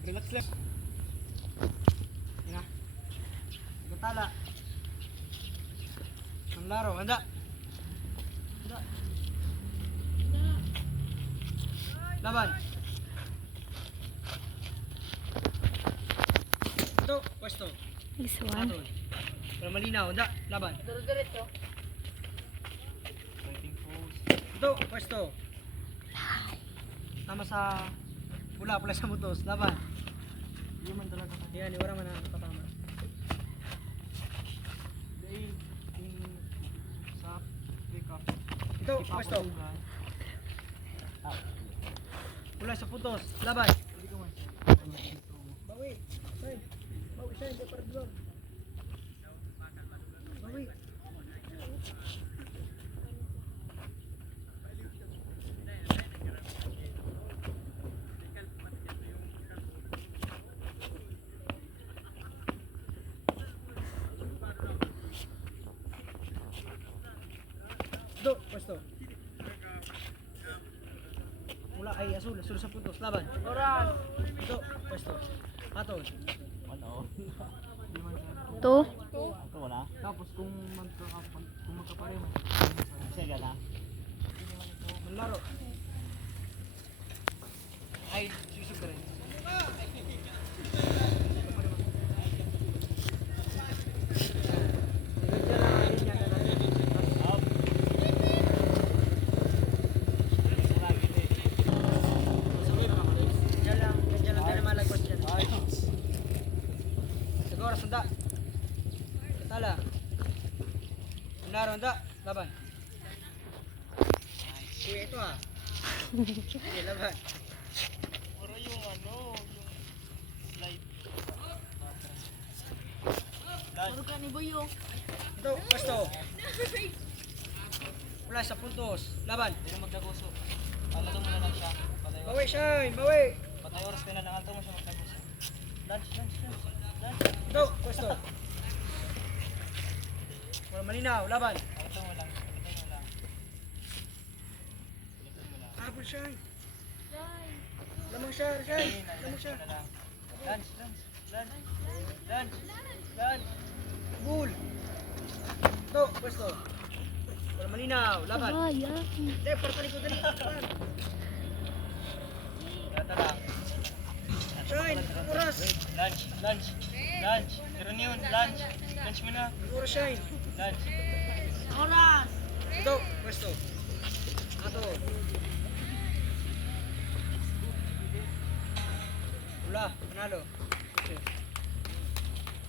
Relax lang. Yan na. Gatala. Ang laro. Handa. Handa. Laban. Ito, pwesto. This one. Atol. Para malinaw. Handa. Laban. Diretso. Ito, pwesto. Tama sa pula sa mutos. Laban. Hindi man talaga. Yan, iwara man na patama. Dahil sa pick up. Ito, pwesto. Pula sa putos. Laban. Bawi. Shine. Bawi, shine. Di para dulog. Bawi. Do, pwesto. Mula ay azul sa putos. Laban. Oras. Do, pwesto. Atol. Two. Ito wala. Tapos kung magkapare man. Sige na. Manlaro. Ay, susug ka rin. Siguro, sunda. Tala. Manlaro, handa. Laban. Kuya ito ah. Sige, laban. Puro yung slide. Puro ka ni Boyo. Ito, pwesto. Wala sa puntos. Laban. Hindi na magdagoso. Alaga mo na lang siya. Patay Bawi, shine. Bawi. Patay oras ka na lang. Alto mo siya magdagoso. Lunch. Ito, pwesto. Wala malinaw. Laban. Alto mo lang. Apple shine. Lamang siya, shine. Lamang siya. Lunch. Bull. Ito, pwesto. Wala malinaw. Laban. Ayan. Hindi, para talikod dali. Laban. Tata lang. Shine, oras. Lunch. Pero yun, lunch. Lunch mo na. Oras shine. Lunch. Oras. Ito, pwesto. Ato. Wala, panalo. Okay.